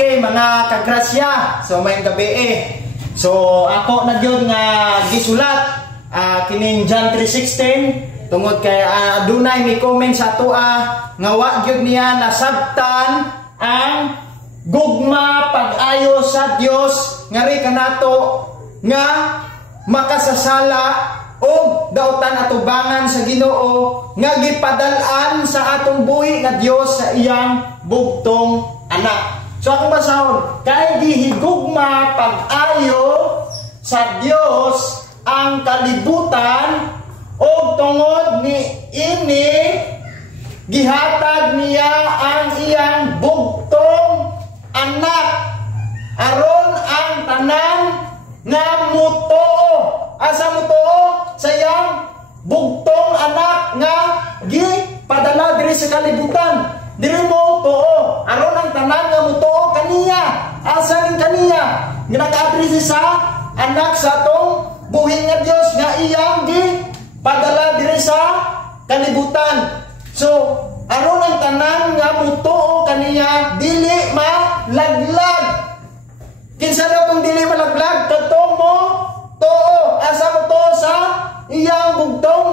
Okay, mga kagrasya, so may gabi So ako na gyud nga gisulat kining John 3:16 tungod kay adunay mi comment sa atoa nga wa gyud niya nasabtan ang gugma pag-ayo sa Dios ngari kanato nga makasasala o dautan atubangan sa Ginoo nga gipadal-an sa atong buhi nga Dios sa iyang bugtong anak. So akong basahon, kay gihigugma pag-ayo sa Dios ang kalibutan o tungod ni ini gihatag niya ang iyang bugtong anak aron ang tanan nga mutuo. Asa mutuo? Sa iyang bugtong anak nga gipadala diri sa kalibutan. Diri mo tuo aron ang tanan nga mutuo kaniya. Asa ning kaniya? Ginag-address sa anak sa atong buhi nga Dios nga iyang gipadala diri sa kalibutan. So aron ang tanan nga mutuo kaniya dili malaglag. Kinsa daw kung dili malaglag? Katong mo tuo. Asa mo tuo sa iyang bugtong